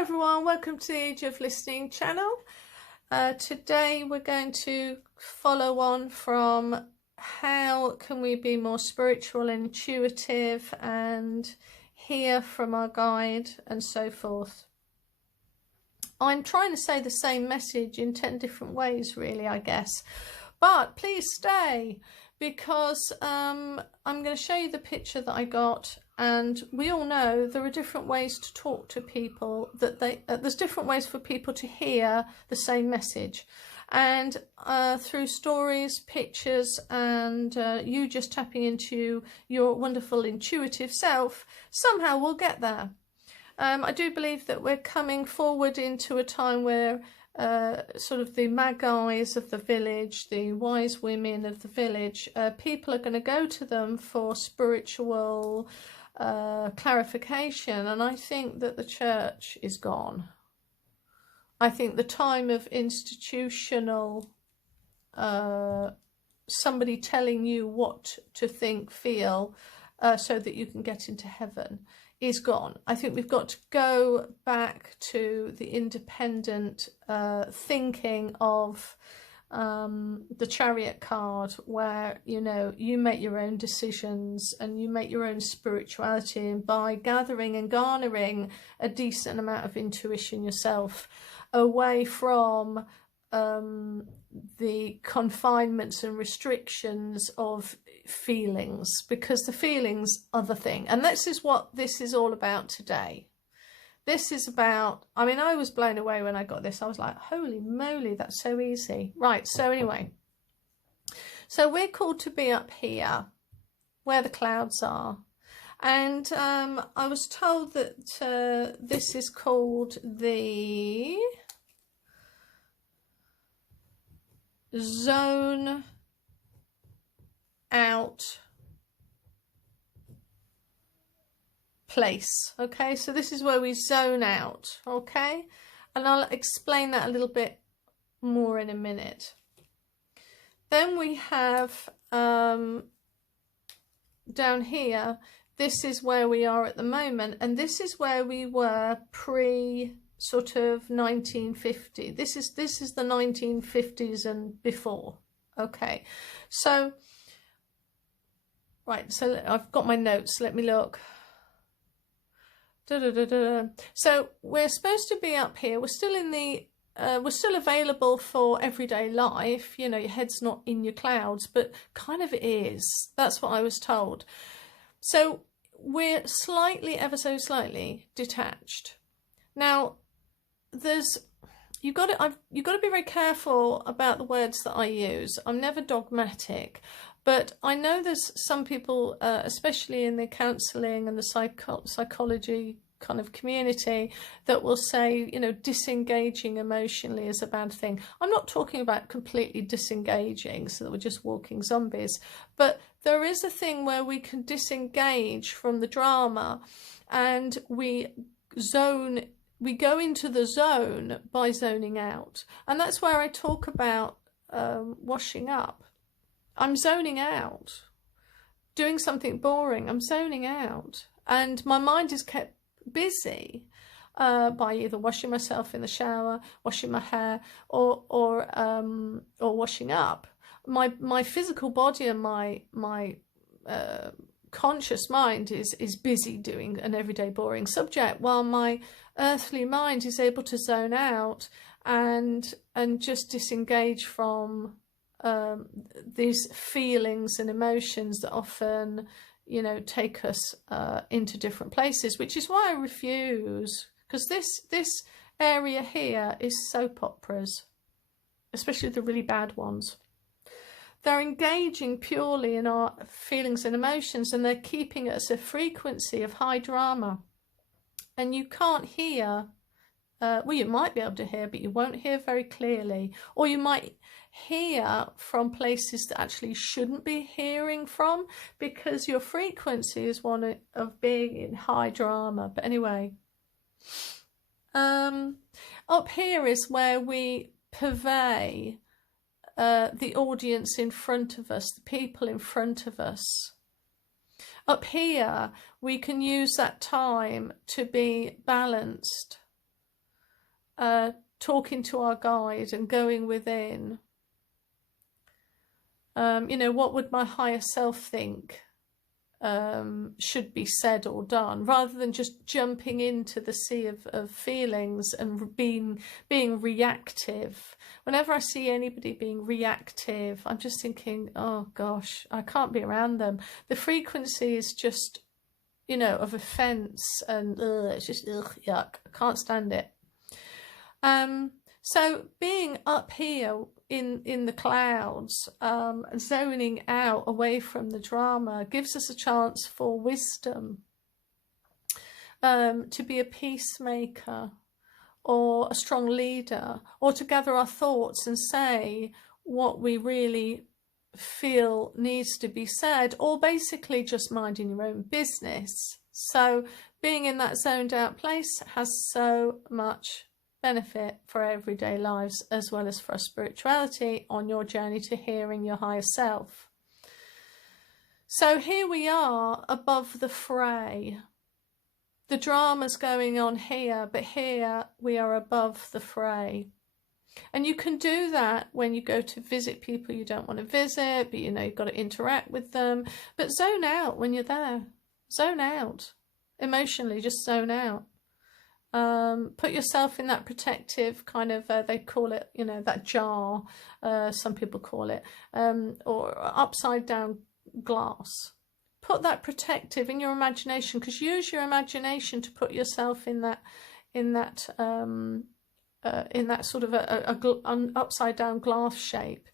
Hello everyone, welcome to the Age of Listening channel. Today we're going to follow on from how can we be more spiritual and intuitive and hear from our guide and so forth. I'm trying to say the same message in 10 different ways really, I guess, but please stay because I'm going to show you the picture that I got. And we all know there are different ways to talk to people, there's different ways for people to hear the same message. And through stories, pictures, and you just tapping into your wonderful intuitive self, somehow we'll get there. I do believe that we're coming forward into a time where sort of the magi's of the village, the wise women of the village, people are going to go to them for spiritual clarification, and I think that the church is gone. I think the time of institutional somebody telling you what to think, feel, so that you can get into heaven is gone. I think we've got to go back to the independent thinking of the Chariot card, where you make your own decisions and you make your own spirituality, and by gathering and garnering a decent amount of intuition yourself, away from the confinements and restrictions of feelings, because the feelings are the thing. And this is what this is all about today. This is about, I mean, I was blown away when I got this. I was like, holy moly, that's so easy. Right, so anyway. So we're called to be up here, where the clouds are. And I was told that this is called the zone out place. Okay, so this is where we zone out. Okay, and I'll explain that a little bit more in a minute. Then we have down here, this is where we are at the moment, and this is where we were pre sort of 1950. This is the 1950s and before. Okay, so right, so I've got my notes, let me look. So we're supposed to be up here. We're still in the we're still available for everyday life. You know, your head's not in your clouds, but kind of it is. That's what I was told. So we're slightly, ever so slightly detached. Now, you've got to be very careful about the words that I use. I'm never dogmatic. But I know there's some people, especially in the counselling and the psychology kind of community, that will say, disengaging emotionally is a bad thing. I'm not talking about completely disengaging so that we're just walking zombies, but there is a thing where we can disengage from the drama, and we go into the zone by zoning out. And that's where I talk about washing up. I'm zoning out, doing something boring. I'm zoning out, and my mind is kept busy by either washing myself in the shower, washing my hair, or washing up. My physical body and my conscious mind is busy doing an everyday boring subject, while my earthly mind is able to zone out and just disengage from these feelings and emotions that often, take us into different places, which is why I refuse, because this area here is soap operas, especially the really bad ones. They're engaging purely in our feelings and emotions, and they're keeping us a frequency of high drama. And you can't hear, well, you might be able to hear, but you won't hear very clearly, or you might hear from places that actually shouldn't be hearing from, because your frequency is one of being in high drama. But anyway, up here is where we purvey the audience in front of us, the people in front of us. Up here, we can use that time to be balanced, talking to our guide and going within. You know, what would my higher self think should be said or done, rather than just jumping into the sea of feelings and being reactive. Whenever I see anybody being reactive, I'm just thinking, oh gosh, I can't be around them. The frequency is just, you know, of offense, and it's just yuck. I can't stand it. So being up here in the clouds, zoning out away from the drama, gives us a chance for wisdom, to be a peacemaker or a strong leader, or to gather our thoughts and say what we really feel needs to be said, or basically just minding your own business. So being in that zoned out place has so much benefit for our everyday lives, as well as for our spirituality on your journey to hearing your higher self. So here we are above the fray. The drama's going on here, but here we are above the fray. And you can do that when you go to visit people you don't want to visit, but you know, you've got to interact with them. But zone out when you're there. Zone out. Emotionally, just zone out. Put yourself in that protective kind of, they call it, you know, that jar, some people call it, or upside down glass. Put that protective in your imagination, because use your imagination to put yourself in that sort of an upside down glass shape,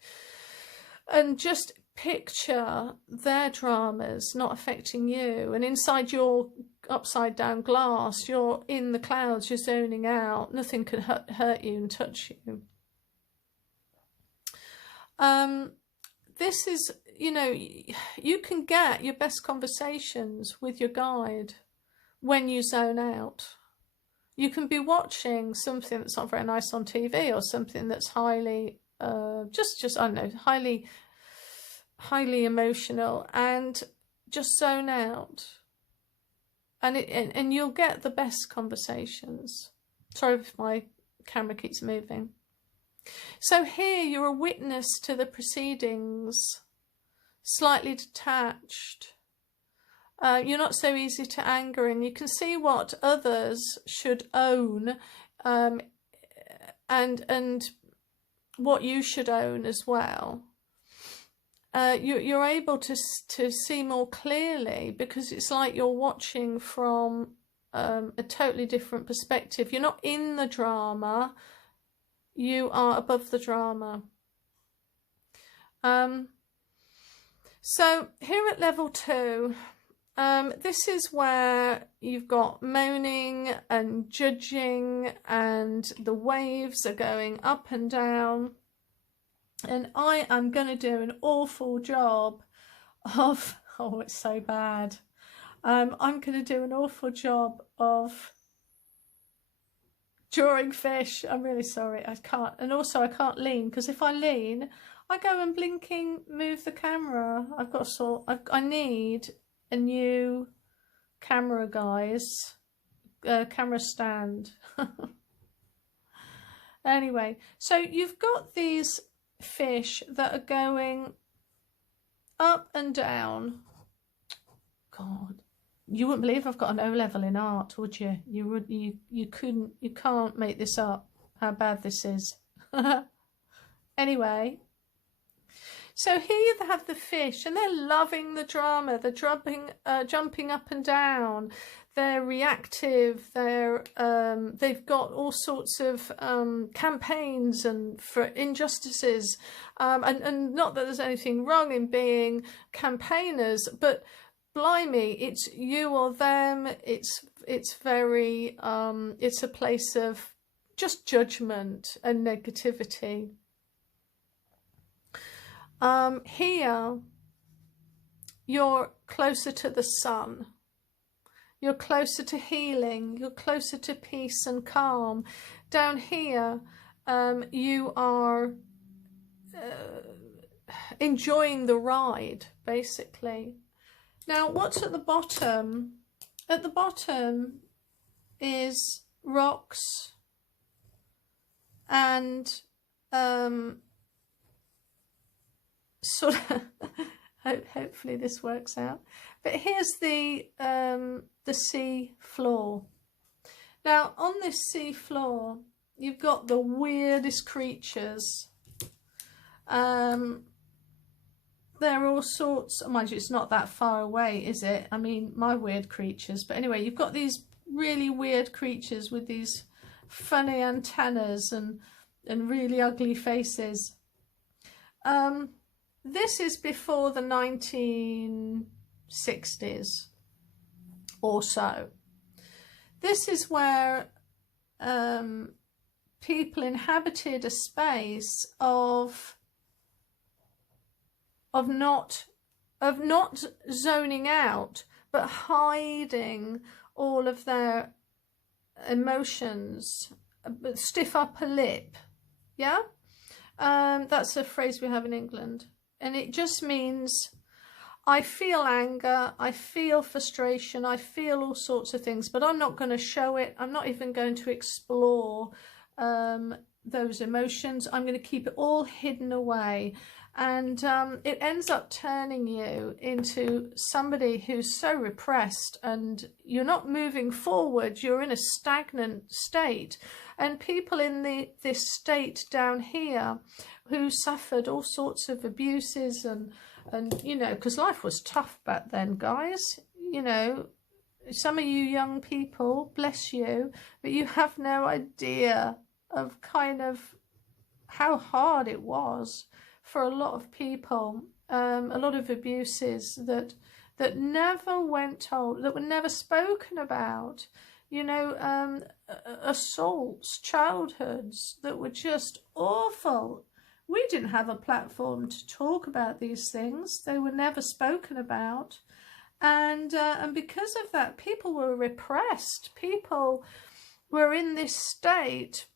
and just picture their dramas not affecting you. And inside your upside down glass, you're in the clouds, you're zoning out, nothing can hurt you and touch you. This is, you know, you can get your best conversations with your guide when you zone out. You can be watching something that's not very nice on TV, or something that's highly just I don't know, highly emotional, and just zone out, and you'll get the best conversations. Sorry if my camera keeps moving. So here you're a witness to the proceedings, slightly detached. You're not so easy to anger, and you can see what others should own, and what you should own as well. You're able to see more clearly, because it's like you're watching from a totally different perspective. You're not in the drama, you are above the drama. So here at level 2, this is where you've got moaning and judging, and the waves are going up and down. And I am going to do an awful job of, oh, it's so bad. I'm going to do an awful job of drawing fish. I'm really sorry, I can't. And also I can't lean, because if I lean, I go and blinking move the camera. I've got to sort, I need a new camera, guys. Camera stand. Anyway, so you've got these fish that are going up and down. God, you wouldn't believe I've got an O level in art, would you? You can't make this up, how bad this is. Anyway, so here you have the fish, and they're loving the drama. They're jumping up and down. They're reactive. They've got all sorts of campaigns and for injustices, and not that there's anything wrong in being campaigners, but blimey, it's you or them. It's very it's a place of just judgment and negativity. Here you're closer to the sun. You're closer to healing, you're closer to peace and calm. Down here, you are enjoying the ride, basically. Now, what's at the bottom? At the bottom is rocks and sort of hopefully this works out. But here's the sea floor. Now on this sea floor, you've got the weirdest creatures. There are all sorts, mind you, it's not that far away, is it? I mean, my weird creatures. But anyway, you've got these really weird creatures with these funny antennas and really ugly faces. This is before the 1960s or so. This is where people inhabited a space of not zoning out, but hiding all of their emotions, stiff upper lip. Yeah, that's a phrase we have in England, and it just means I feel anger, I feel frustration, I feel all sorts of things, but I'm not going to show it. I'm not even going to explore those emotions. I'm going to keep it all hidden away. And it ends up turning you into somebody who's so repressed, and you're not moving forward. You're in a stagnant state. And people in this state down here who suffered all sorts of abuses and you know, because life was tough back then, guys. You know, some of you young people, bless you, but you have no idea of kind of how hard it was for a lot of people, a lot of abuses that never went told, that were never spoken about, you know, assaults, childhoods that were just awful. We didn't have a platform to talk about these things. They were never spoken about. And because of that, people were repressed. People were in this state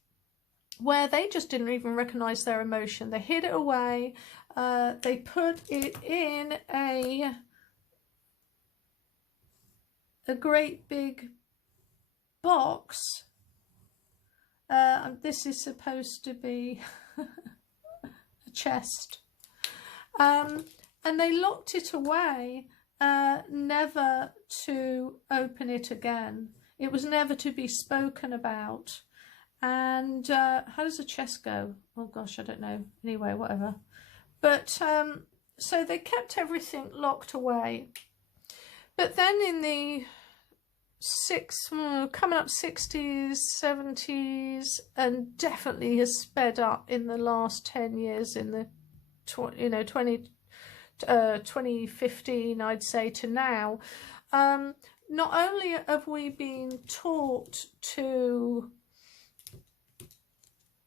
where they just didn't even recognize their emotion. They hid it away. They put it in a great big box. This is supposed to be a chest. And they locked it away, never to open it again. It was never to be spoken about. And how does a chest go? Oh gosh, I don't know. Anyway, whatever. But so they kept everything locked away. But then in the coming up 60s, 70s, and definitely has sped up in the last 10 years, in the 2015, I'd say, to now. Not only have we been taught to,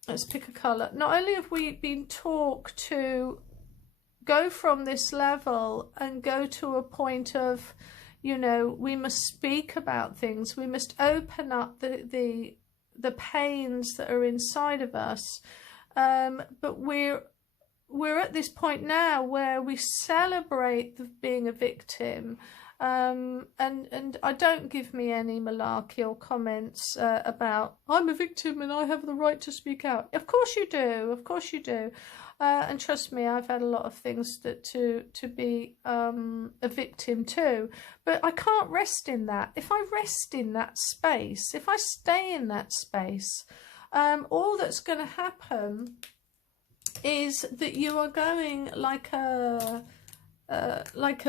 let's pick a colour. Not only have we been taught to go from this level and go to a point of, you know, we must speak about things. We must open up the pains that are inside of us. But we're at this point now where we celebrate being a victim. And I don't give me any malarkey or comments about I'm a victim and I have the right to speak out. Of course you do. Of course you do. And trust me, I've had a lot of things that to be a victim too. But I can't rest in that. If I rest in that space, if I stay in that space, all that's going to happen is that you are going like a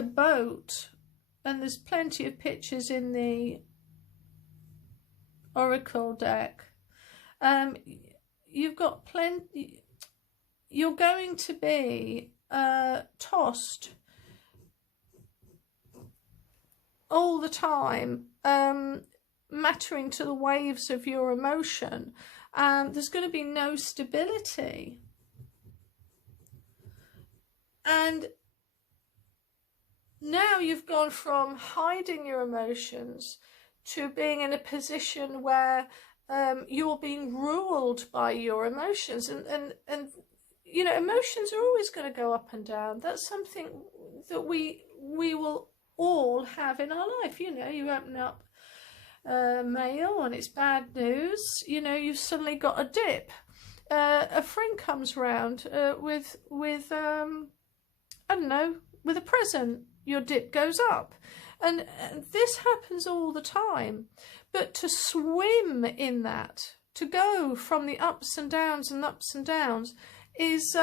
boat. And there's plenty of pictures in the Oracle deck. You've got plenty. You're going to be tossed all the time, mattering to the waves of your emotion. There's going to be no stability. And now you've gone from hiding your emotions to being in a position where you're being ruled by your emotions. And you know, emotions are always going to go up and down. That's something that we will all have in our life. You know, you open up mail and it's bad news. You know, you've suddenly got a dip. A friend comes round with I don't know, with a present. Your dip goes up, and this happens all the time. But to swim in that, to go from the ups and downs is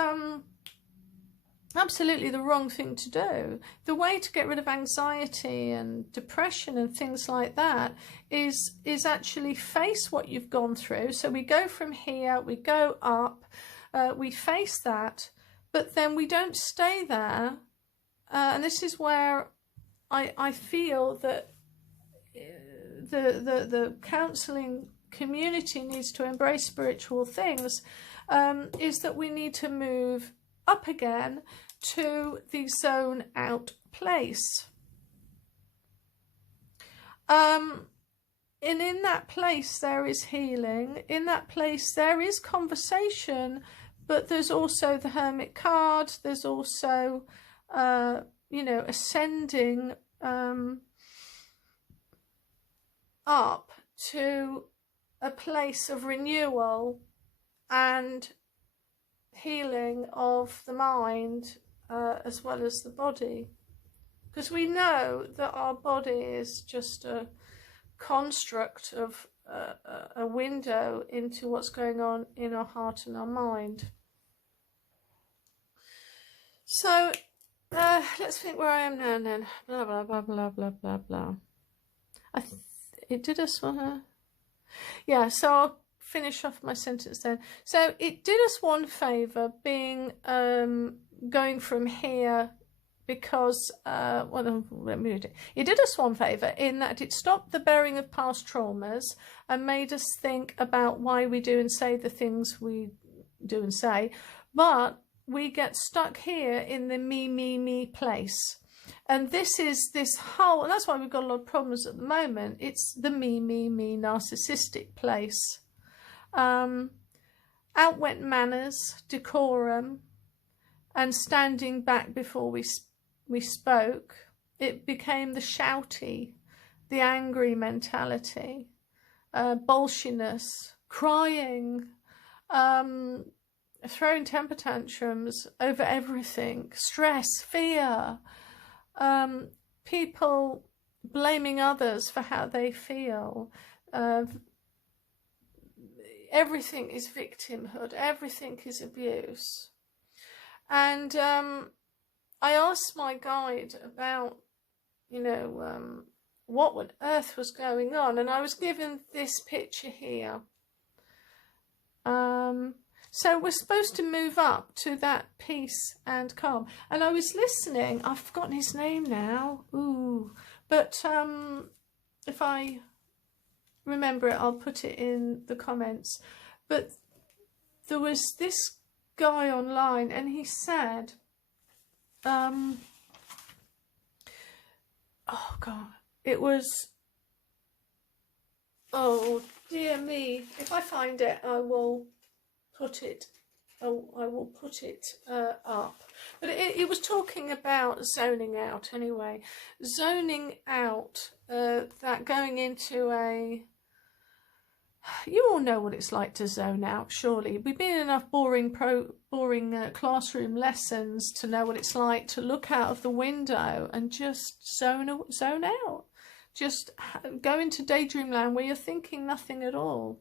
absolutely the wrong thing to do. The way to get rid of anxiety and depression and things like that is actually face what you've gone through. So we go from here, we go up, we face that, but then we don't stay there. And this is where I feel that the counselling community needs to embrace spiritual things, is that we need to move up again to the zone out place. And in that place there is healing, in that place there is conversation, but there's also the Hermit card, there's also you know, ascending up to a place of renewal and healing of the mind as well as the body, because we know that our body is just a construct of a window into what's going on in our heart and our mind. So let's think where I am now and then. Blah blah blah blah blah blah blah. It did us one. Yeah, so I'll finish off my sentence then. So it did us one favour, being going from here, because well, let me read it. It did us one favour in that it stopped the bearing of past traumas and made us think about why we do and say the things we do and say, but we get stuck here in the me place. And this is this whole, and that's why we've got a lot of problems at the moment. It's the me narcissistic place. Out went manners, decorum, and standing back before we spoke. It became the shouty, the angry mentality, bolshiness, crying, throwing temper tantrums over everything, stress, fear, people blaming others for how they feel. Everything is victimhood, everything is abuse. And I asked my guide about, you know, what on earth was going on, and I was given this picture here. So we're supposed to move up to that peace and calm. And I was listening, I've forgotten his name now, but if I remember it, I'll put it in the comments. But there was this guy online, and he said, oh God, it was, oh dear me, if I find it, I will put it, up. But it was talking about zoning out anyway. Zoning out, that going into a, you all know what it's like to zone out, surely. We've been in enough boring classroom lessons to know what it's like to look out of the window and just zone out. Just go into daydream land where you're thinking nothing at all.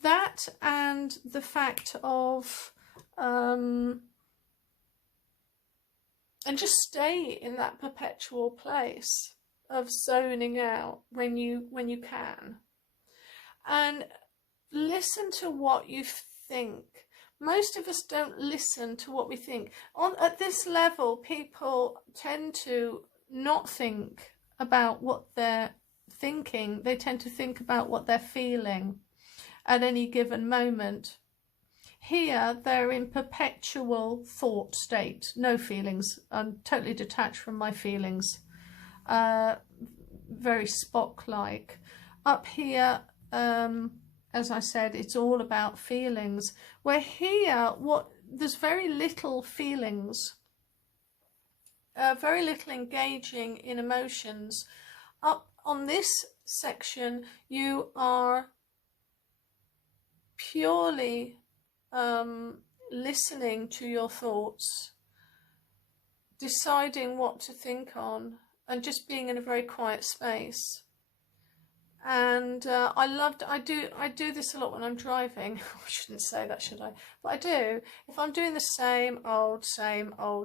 That and the fact of and just stay in that perpetual place of zoning out when you can, and listen to what you think. Most of us don't listen to what we think. At this level, people tend to not think about what they're thinking. They tend to think about what they're feeling at any given moment. Here, they're in perpetual thought state, no feelings. I'm totally detached from my feelings, very Spock-like. Up here, as I said, it's all about feelings. Where here, there's very little feelings, very little engaging in emotions. Up on this section, you are purely listening to your thoughts, deciding what to think on, and just being in a very quiet space. And I do this a lot when I'm driving. I shouldn't say that, should I? But I do. If I'm doing the same old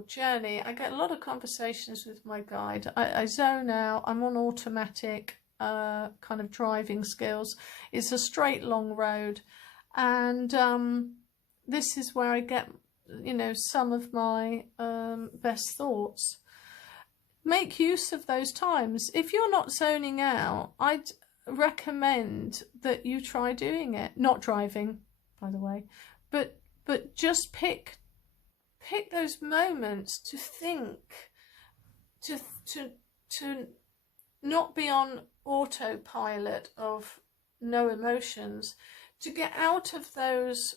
journey, I get a lot of conversations with my guide. I zone out. I'm on automatic kind of driving skills. It's a straight long road, and this is where I get, you know, some of my best thoughts. Make use of those times. If you're not zoning out, I'd recommend that you try doing it. Not driving, by the way, but just pick those moments to think, to not be on autopilot of no emotions, to get out of those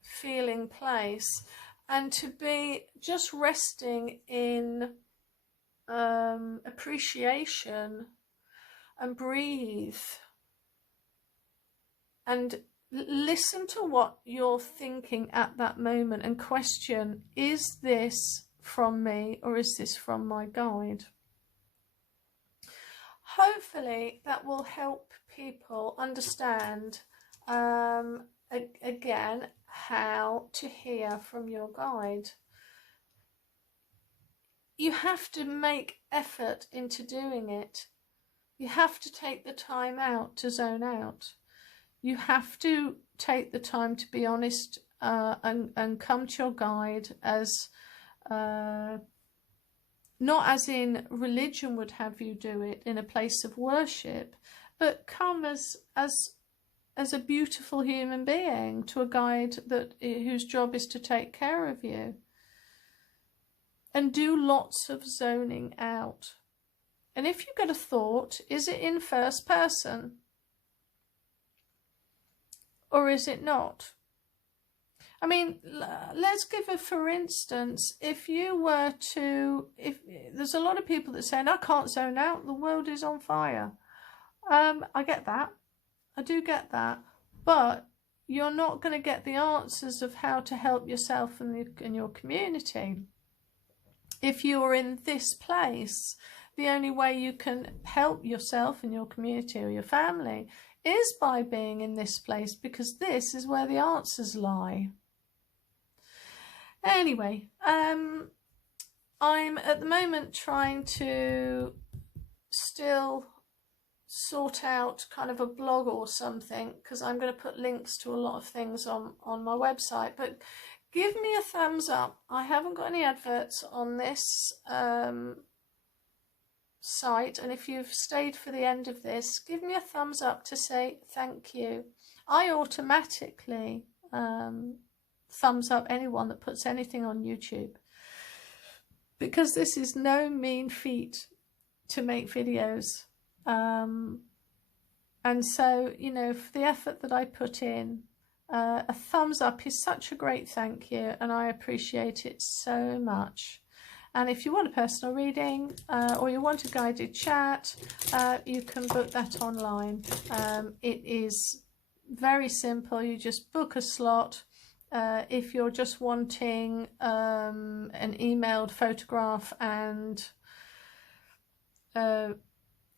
feeling place, and to be just resting in appreciation, and breathe and listen to what you're thinking at that moment, and question, is this from me or is this from my guide? Hopefully that will help people understand again how to hear from your guide. You have to make effort into doing it. You have to take the time out to zone out. You have to take the time to be honest and come to your guide as, not as in religion would have you do it in a place of worship, but come as a beautiful human being to a guide whose job is to take care of you. And do lots of zoning out. And if you get a thought, is it in first person? Or is it not? I mean, let's give a for instance. If you were to, if there's a lot of people that say, I can't zone out, the world is on fire. I get that. I do get that. But you're not going to get the answers of how to help yourself and your community. If you're in this place, the only way you can help yourself and your community or your family is by being in this place, because this is where the answers lie. Anyway, I'm at the moment trying to still sort out kind of a blog or something, because I'm going to put links to a lot of things on my website. But give me a thumbs up. I haven't got any adverts on this site, and if you've stayed for the end of this, give me a thumbs up to say thank you. I automatically thumbs up anyone that puts anything on YouTube, because this is no mean feat to make videos, and so, you know, for the effort that I put in, a thumbs up is such a great thank you, and I appreciate it so much. And if you want a personal reading or you want a guided chat, you can book that online. It is very simple. You just book a slot. If you're just wanting an emailed photograph and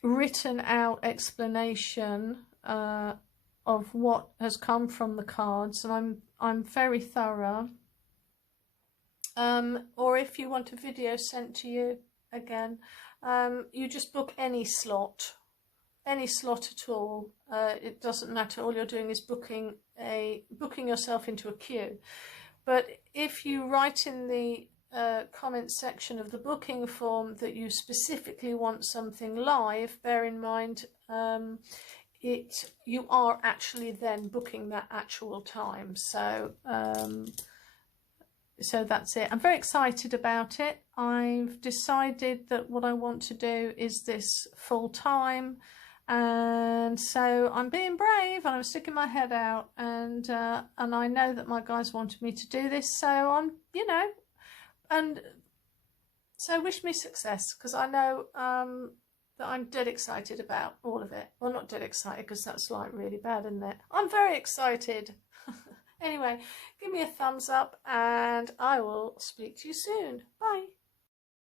written out explanation of what has come from the cards, and I'm very thorough. Or if you want a video sent to you, again, you just book any slot at all. It doesn't matter. All you're doing is booking yourself into a queue. But if you write in the comments section of the booking form that you specifically want something live, bear in mind you are actually then booking that actual time. So that's it. I'm very excited about it. I've decided that what I want to do is this full time, and so I'm being brave and I'm sticking my head out, and I know that my guys wanted me to do this, so I'm, you know, and so wish me success, because I know that I'm dead excited about all of it. Well, not dead excited, because that's like really bad, isn't it? I'm very excited. Anyway, give me a thumbs up and I will speak to you soon. Bye.